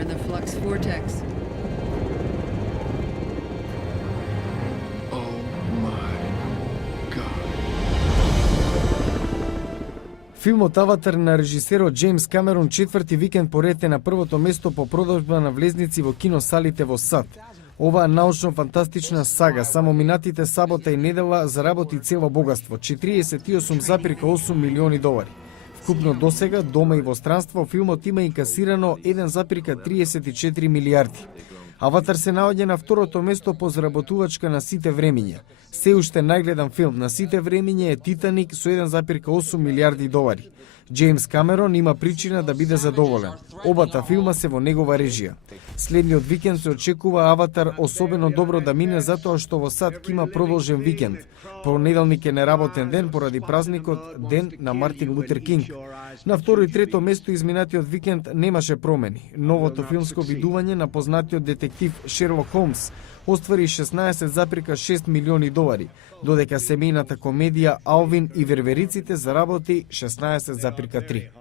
in the flux vortex. Oh my God. Филмот Аватар на режисерот Джеймс Камерон четврти викенд поред е на првото место по продажба на влезници во киносалите во САД. Оваа научно-фантастична сага само минатите сабота и недела заработи цело богатство 48,8 милиони долари. Вкупно досега, дома и во странство, филмот има инкасирано 1,34 милиарди. Аватар се наоѓа на второто место по заработувачка на сите времиња. Се уште најгледан филм на сите времиња е Титаник со 1,8 милиарди долари. Джеймс Камерон има причина да биде задоволен. Обата филма се во негова режија. Следниот викенд се очекува Аватар особено добро да мине затоа што во САД ќе има продолжен викенд. Понеделник е неработен ден поради празникот Ден на Мартин Лутер Кинг. На второ и трето место изминатиот викенд немаше промени. Новото филмско видување на познатиот детектив Шерлок Холмс оствари 16,6 милиони долари, додека семејната комедија Алвин и вервериците заработи 16,3.